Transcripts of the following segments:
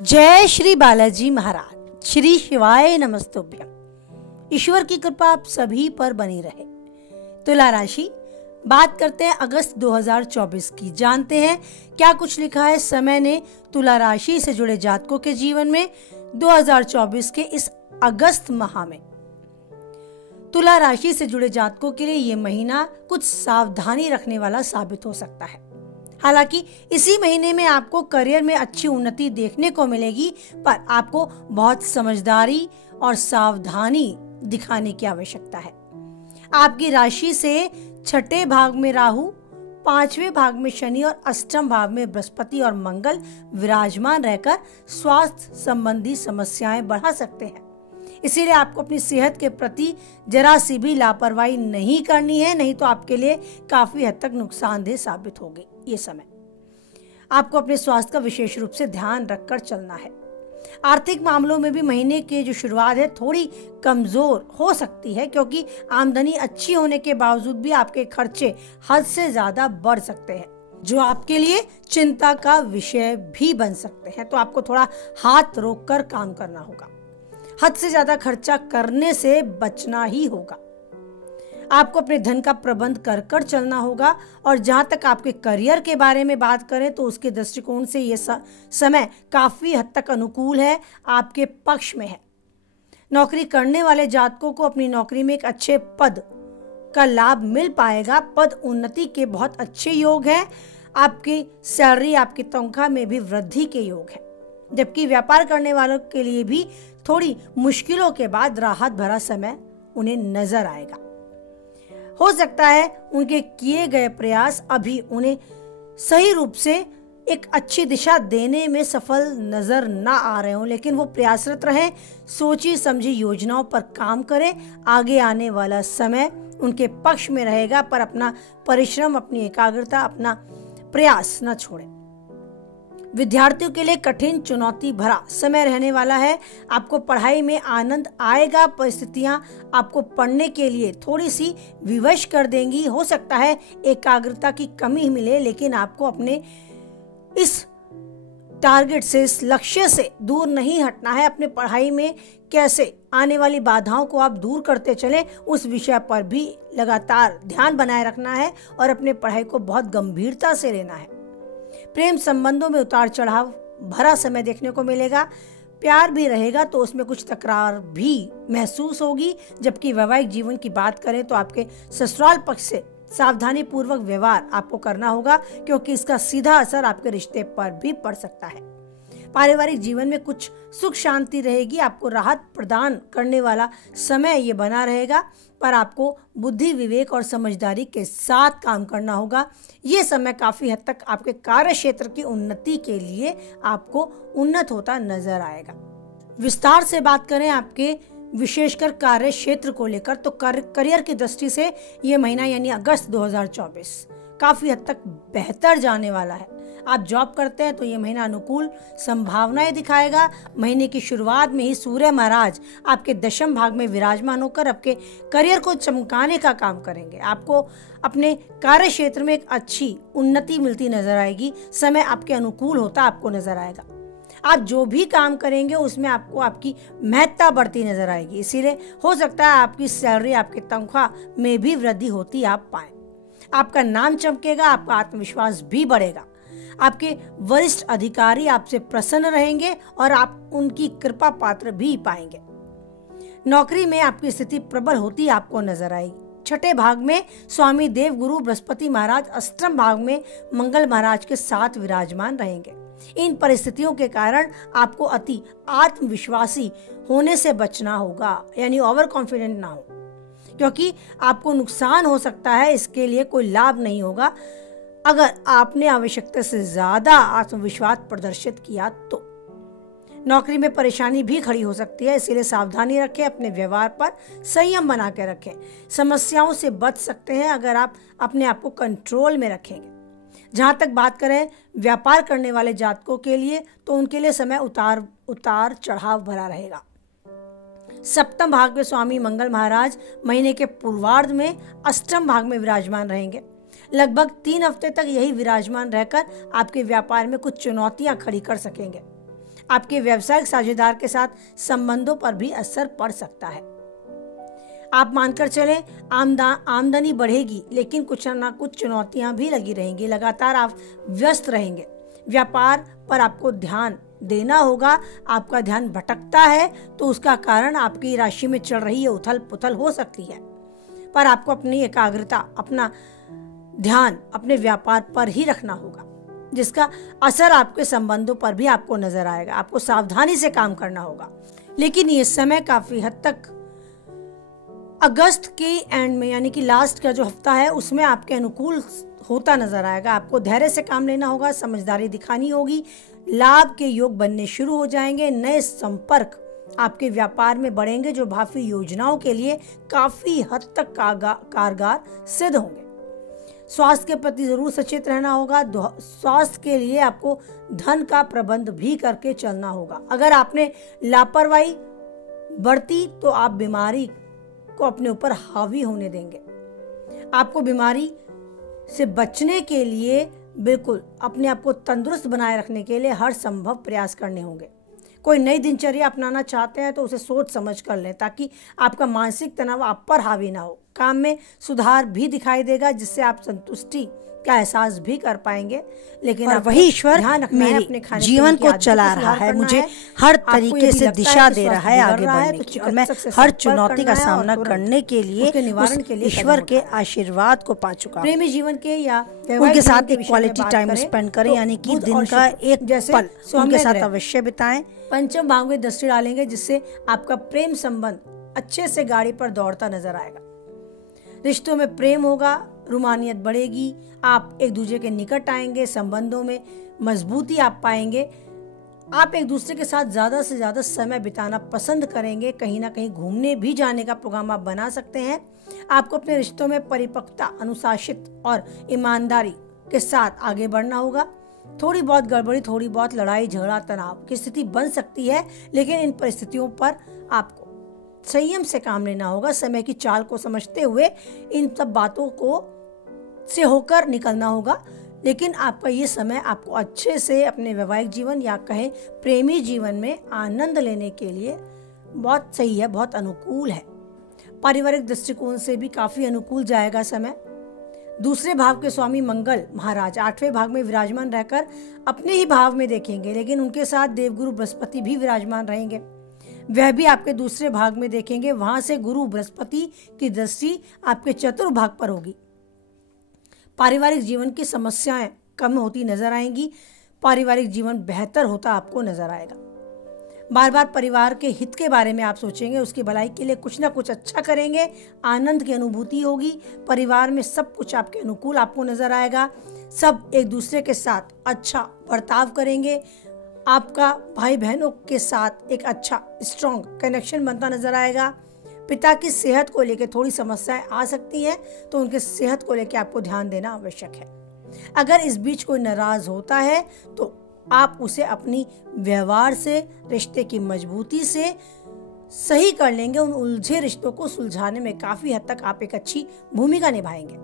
जय श्री बालाजी महाराज। श्री शिवाय नमस्तुभ्यम। ईश्वर की कृपा आप सभी पर बनी रहे। तुला राशि, बात करते हैं अगस्त 2024 की। जानते हैं क्या कुछ लिखा है समय ने तुला राशि से जुड़े जातकों के जीवन में 2024 के इस अगस्त माह में। तुला राशि से जुड़े जातकों के लिए ये महीना कुछ सावधानी रखने वाला साबित हो सकता है। हालांकि इसी महीने में आपको करियर में अच्छी उन्नति देखने को मिलेगी, पर आपको बहुत समझदारी और सावधानी दिखाने की आवश्यकता है। आपकी राशि से छठे भाग में राहु, पांचवें भाग में शनि और अष्टम भाव में बृहस्पति और मंगल विराजमान रहकर स्वास्थ्य संबंधी समस्याएं बढ़ा सकते हैं। इसीलिए आपको अपनी सेहत के प्रति जरा सी भी लापरवाही नहीं करनी है, नहीं तो आपके लिए काफी हद तक नुकसानदेह साबित होगी। ये समय आपको अपने स्वास्थ्य का विशेष रूप से ध्यान रखकर चलना है। आर्थिक मामलों में भी महीने की जो शुरुआत है थोड़ी कमजोर हो सकती है, क्योंकि आमदनी अच्छी होने के बावजूद भी आपके खर्चे हद से ज्यादा बढ़ सकते हैं, जो आपके लिए चिंता का विषय भी बन सकते हैं। तो आपको थोड़ा हाथ रोककर काम करना होगा। हद से ज्यादा खर्चा करने से बचना ही होगा। आपको अपने धन का प्रबंध कर कर चलना होगा। और जहां तक आपके करियर के बारे में बात करें तो उसके दृष्टिकोण से ये समय काफी हद तक अनुकूल है, आपके पक्ष में है। नौकरी करने वाले जातकों को अपनी नौकरी में एक अच्छे पद का लाभ मिल पाएगा। पद उन्नति के बहुत अच्छे योग हैं। आपकी सैलरी, आपकी तनख्वाह में भी वृद्धि के योग है। जबकि व्यापार करने वालों के लिए भी थोड़ी मुश्किलों के बाद राहत भरा समय उन्हें नजर आएगा। हो सकता है उनके किए गए प्रयास अभी उन्हें सही रूप से एक अच्छी दिशा देने में सफल नजर ना आ रहे हों, लेकिन वो प्रयासरत रहें, सोची समझी योजनाओं पर काम करें। आगे आने वाला समय उनके पक्ष में रहेगा, पर अपना परिश्रम, अपनी एकाग्रता, अपना प्रयास न छोड़ें। विद्यार्थियों के लिए कठिन चुनौती भरा समय रहने वाला है। आपको पढ़ाई में आनंद आएगा। परिस्थितियां आपको पढ़ने के लिए थोड़ी सी विवश कर देंगी। हो सकता है एकाग्रता की कमी मिले, लेकिन आपको अपने इस टारगेट से, इस लक्ष्य से दूर नहीं हटना है। अपने पढ़ाई में कैसे आने वाली बाधाओं को आप दूर करते चलें, उस विषय पर भी लगातार ध्यान बनाए रखना है और अपने पढ़ाई को बहुत गंभीरता से लेना है। प्रेम संबंधों में उतार चढ़ाव भरा समय देखने को मिलेगा। प्यार भी रहेगा तो उसमें कुछ तकरार भी महसूस होगी। जबकि वैवाहिक जीवन की बात करें तो आपके ससुराल पक्ष से सावधानी पूर्वक व्यवहार आपको करना होगा, क्योंकि इसका सीधा असर आपके रिश्ते पर भी पड़ सकता है। पारिवारिक जीवन में कुछ सुख शांति रहेगी। आपको राहत प्रदान करने वाला समय ये बना रहेगा, पर आपको बुद्धि, विवेक और समझदारी के साथ काम करना होगा। ये समय काफी हद तक आपके कार्य क्षेत्र की उन्नति के लिए आपको उन्नत होता नजर आएगा। विस्तार से बात करें आपके विशेषकर कार्य क्षेत्र को लेकर, तो करियर की दृष्टि से ये महीना यानी अगस्त 2024 काफी हद तक बेहतर जाने वाला है। आप जॉब करते हैं तो ये महीना अनुकूल संभावनाएं दिखाएगा। महीने की शुरुआत में ही सूर्य महाराज आपके दशम भाग में विराजमान होकर आपके करियर को चमकाने का काम करेंगे। आपको अपने कार्य क्षेत्र में एक अच्छी उन्नति मिलती नजर आएगी। समय आपके अनुकूल होता आपको नजर आएगा। आप जो भी काम करेंगे उसमें आपको आपकी महत्ता बढ़ती नजर आएगी। इसीलिए हो सकता है आपकी सैलरी, आपकी तनख्वाह में भी वृद्धि होती आप पाएं। आपका नाम चमकेगा, आपका आत्मविश्वास भी बढ़ेगा। आपके वरिष्ठ अधिकारी आपसे प्रसन्न रहेंगे और आप उनकी कृपा पात्र भी पाएंगे। नौकरी में आपकी स्थिति प्रबल होती आपको नजर आएगी। छठे भाग में स्वामी देव गुरु बृहस्पति महाराज, अष्टम भाग में मंगल महाराज के साथ विराजमान रहेंगे। इन परिस्थितियों के कारण आपको अति आत्मविश्वासी होने से बचना होगा, यानी ओवर कॉन्फिडेंट ना हो, क्योंकि आपको नुकसान हो सकता है। इसके लिए कोई लाभ नहीं होगा अगर आपने आवश्यकता से ज्यादा आत्मविश्वास प्रदर्शित किया तो। नौकरी में परेशानी भी खड़ी हो सकती है, इसीलिए सावधानी रखें। अपने व्यवहार पर संयम बना के रखें। समस्याओं से बच सकते हैं अगर आप अपने आप को कंट्रोल में रखेंगे। जहां तक बात करें व्यापार करने वाले जातकों के लिए, तो उनके लिए समय उतार चढ़ाव भरा रहेगा। सप्तम भाग में स्वामी मंगल महाराज महीने के पूर्वार्ध में अष्टम भाग में विराजमान रहेंगे। लगभग 3 हफ्ते तक यही विराजमान रहकर आपके व्यापार में कुछ चुनौतियां खड़ी कर सकेंगे। आपके व्यावसायिक साझेदार के साथ संबंधों पर भी असर पड़ सकता है। आप मानकर चलें आमदनी बढ़ेगी, लेकिन कुछ ना कुछ चुनौतियां भी लगी रहेंगी। लगातार आप व्यस्त रहेंगे। व्यापार पर आपको ध्यान देना होगा। आपका ध्यान भटकता है तो उसका कारण आपकी राशि में चल रही है उथल पुथल हो सकती है, पर आपको अपनी एकाग्रता, अपना ध्यान अपने व्यापार पर ही रखना होगा, जिसका असर आपके संबंधों पर भी आपको नजर आएगा। आपको सावधानी से काम करना होगा। लेकिन ये समय काफी हद तक अगस्त के एंड में, यानी कि लास्ट का जो हफ्ता है, उसमें आपके अनुकूल होता नजर आएगा। आपको धैर्य से काम लेना होगा, समझदारी दिखानी होगी। लाभ के योग बनने शुरू हो जाएंगे। नए संपर्क आपके व्यापार में बढ़ेंगे जो भावी योजनाओं के लिए काफी हद तक कारगर सिद्ध होंगे। स्वास्थ्य के प्रति जरूर सचेत रहना होगा। स्वास्थ्य के लिए आपको धन का प्रबंध भी करके चलना होगा। अगर आपने लापरवाही बरती तो आप बीमारी को अपने ऊपर हावी होने देंगे। आपको बीमारी से बचने के लिए बिल्कुल अपने आप को तंदुरुस्त बनाए रखने के लिए हर संभव प्रयास करने होंगे। कोई नई दिनचर्या अपनाना चाहते हैं तो उसे सोच समझ कर लें, ताकि आपका मानसिक तनाव आप पर हावी ना हो। काम में सुधार भी दिखाई देगा, जिससे आप संतुष्टि का एहसास भी कर पाएंगे। लेकिन वही ईश्वर मेरे जीवन को चला रहा है, मुझे हर तरीके से दिशा दे रहा है आगे बढ़ने की, और मैं हर चुनौती का सामना करने के लिए निवारण के लिए ईश्वर के आशीर्वाद को पा चुका हूँ। प्रेमी जीवन के या उनके साथ एक क्वालिटी टाइम स्पेंड करें, यानी कि दिन का एक पल उनके साथ अवश्य बिताएं। पंचम भाव में दृष्टि डालेंगे, जिससे आपका प्रेम संबंध अच्छे से गाड़ी पर दौड़ता नजर आएगा। रिश्तों में प्रेम होगा, रूमानियत बढ़ेगी, आप एक दूसरे के निकट आएंगे, संबंधों में मजबूती आप पाएंगे। आप एक दूसरे के साथ ज़्यादा से ज़्यादा समय बिताना पसंद करेंगे। कहीं ना कहीं घूमने भी जाने का प्रोग्राम आप बना सकते हैं। आपको अपने रिश्तों में परिपक्वता, अनुशासित और ईमानदारी के साथ आगे बढ़ना होगा। थोड़ी बहुत गड़बड़ी, थोड़ी बहुत लड़ाई झगड़ा, तनाव की स्थिति बन सकती है, लेकिन इन परिस्थितियों पर आपको संयम से काम लेना होगा। समय की चाल को समझते हुए इन सब बातों को से होकर निकलना होगा। लेकिन आपका ये समय आपको अच्छे से अपने वैवाहिक जीवन या कहें प्रेमी जीवन में आनंद लेने के लिए बहुत सही है, बहुत अनुकूल है। पारिवारिक दृष्टिकोण से भी काफी अनुकूल जाएगा समय। दूसरे भाव के स्वामी मंगल महाराज 8वें भाव में विराजमान रहकर अपने ही भाव में देखेंगे, लेकिन उनके साथ देवगुरु बृहस्पति भी विराजमान रहेंगे। वह भी आपके दूसरे भाग में देखेंगे। वहां से गुरु बृहस्पति की दृष्टि आपके चतुर्भाग पर होगी। पारिवारिक जीवन की समस्याएं कम होती नजर आएंगी। पारिवारिक जीवन बेहतर होता आपको नजर आएगा। बार बार परिवार के हित के बारे में आप सोचेंगे, उसकी भलाई के लिए कुछ ना कुछ अच्छा करेंगे। आनंद की अनुभूति होगी। परिवार में सब कुछ आपके अनुकूल आपको नजर आएगा। सब एक दूसरे के साथ अच्छा बर्ताव करेंगे। आपका भाई बहनों के साथ एक अच्छा स्ट्रॉन्ग कनेक्शन बनता नजर आएगा। पिता की सेहत को लेकर थोड़ी समस्याएं आ सकती हैं, तो उनके सेहत को लेकर आपको ध्यान देना आवश्यक है। अगर इस बीच कोई नाराज होता है तो आप उसे अपनी व्यवहार से, रिश्ते की मजबूती से सही कर लेंगे। उन उलझे रिश्तों को सुलझाने में काफी हद तक आप एक अच्छी भूमिका निभाएंगे।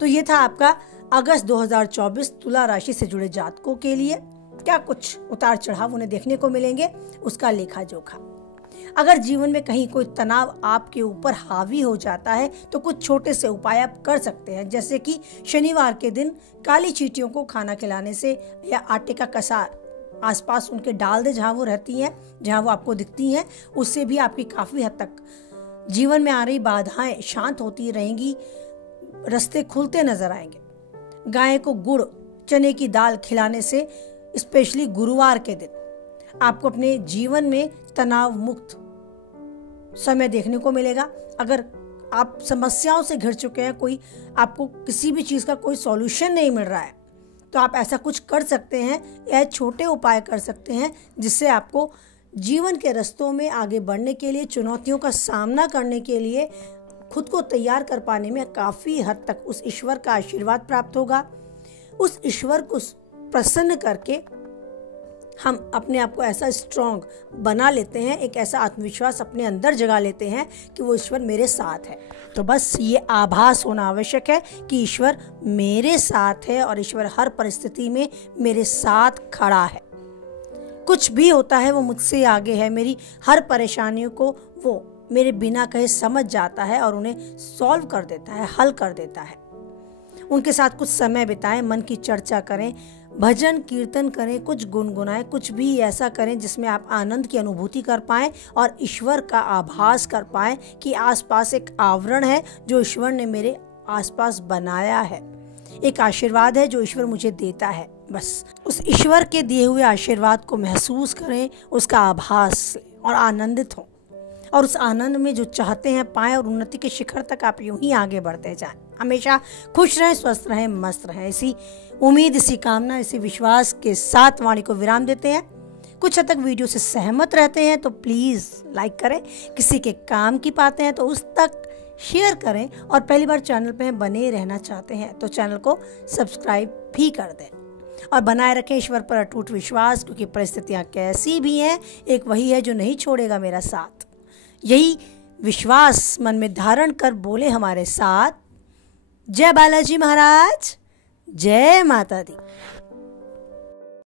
तो ये था आपका अगस्त 2024 तुला राशि से जुड़े जातकों के लिए। क्या कुछ उतार चढ़ाव उन्हें देखने को मिलेंगे, उसका लेखा जोखा। अगर जीवन में कहीं कोई तनाव आपके ऊपर हावी हो जाता है तो कुछ छोटे से उपाय आप कर सकते हैं, जैसे कि शनिवार के दिन काली चींटियों को खाना खिलाने से, या आटे का कसार आसपास उनके डाल दे जहां वो रहती हैं, जहां वो आपको दिखती हैं। उससे भी आपकी काफी हद तक जीवन में आ रही बाधाएं शांत होती रहेंगी, रास्ते खुलते नजर आएंगे। गाय को गुड़, चने की दाल खिलाने से, स्पेशली गुरुवार के दिन, आपको अपने जीवन में तनाव मुक्त समय देखने को मिलेगा। अगर आप समस्याओं से घिर चुके हैं, कोई आपको किसी भी चीज़ का कोई सॉल्यूशन नहीं मिल रहा है, तो आप ऐसा कुछ कर सकते हैं या छोटे उपाय कर सकते हैं, जिससे आपको जीवन के रास्तों में आगे बढ़ने के लिए, चुनौतियों का सामना करने के लिए खुद को तैयार कर पाने में काफ़ी हद तक उस ईश्वर का आशीर्वाद प्राप्त होगा। उस ईश्वर को प्रसन्न करके हम अपने आप को ऐसा स्ट्रॉन्ग बना लेते हैं, एक ऐसा आत्मविश्वास अपने अंदर जगा लेते हैं कि वो ईश्वर मेरे साथ है। तो बस ये आभास होना आवश्यक है कि ईश्वर मेरे साथ है और ईश्वर हर परिस्थिति में मेरे साथ खड़ा है। कुछ भी होता है वो मुझसे आगे है। मेरी हर परेशानियों को वो मेरे बिना कहे समझ जाता है और उन्हें सॉल्व कर देता है, हल कर देता है। उनके साथ कुछ समय बिताएं, मन की चर्चा करें, भजन कीर्तन करें, कुछ गुनगुनाएं, कुछ भी ऐसा करें जिसमें आप आनंद की अनुभूति कर पाएं और ईश्वर का आभास कर पाएं कि आसपास एक आवरण है जो ईश्वर ने मेरे आसपास बनाया है, एक आशीर्वाद है जो ईश्वर मुझे देता है। बस उस ईश्वर के दिए हुए आशीर्वाद को महसूस करें, उसका आभास और आनंदित हों और उस आनंद में जो चाहते हैं पाएं और उन्नति के शिखर तक आप यूं ही आगे बढ़ते जाएं। हमेशा खुश रहें, स्वस्थ रहें, मस्त रहें। इसी उम्मीद, इसी कामना, इसी विश्वास के साथ वाणी को विराम देते हैं। कुछ हद तक वीडियो से सहमत रहते हैं तो प्लीज़ लाइक करें, किसी के काम की पाते हैं तो उस तक शेयर करें और पहली बार चैनल पे बने रहना चाहते हैं तो चैनल को सब्सक्राइब भी कर दें और बनाए रखें ईश्वर पर अटूट विश्वास, क्योंकि परिस्थितियाँ कैसी भी हैं एक वही है जो नहीं छोड़ेगा मेरा साथ। यही विश्वास मन में धारण कर बोले हमारे साथ, जय बालाजी महाराज, जय माता दी।